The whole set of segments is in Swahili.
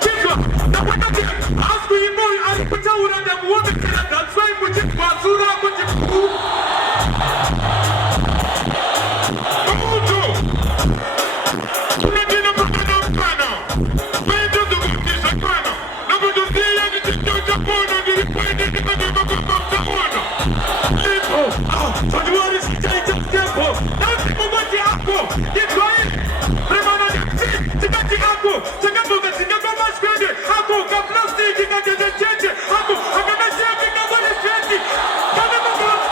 Chika, na wakati asku yimbo alipata uranda muone tena dansai kuchik basura kuchik Amuto. Unadina mpana mpana. Pendo tukukisha mpana. Na kutusia ni titoja pono nilipende nikadema kwa mtawana. Lipo, sajuari sijaita tempo. Nasi mugoti ako, Israel. Remana tikati ako, sagaboga singagoma skwende. Ako, kaplasti tikateze cheche. Ako, akameshia kikagone sweti. Kame mugoti.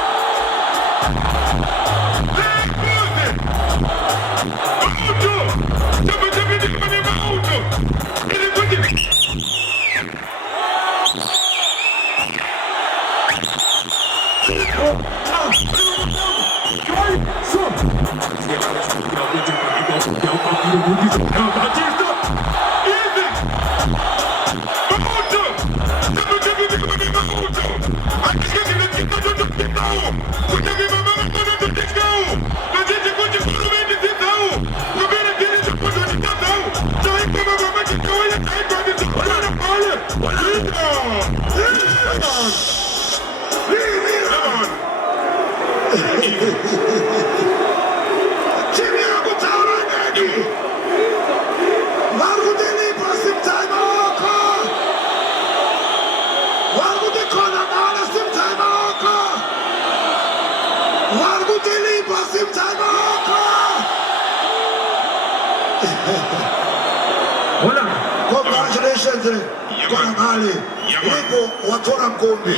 Congratulations, Konamali. Ipo Watora Mkombe.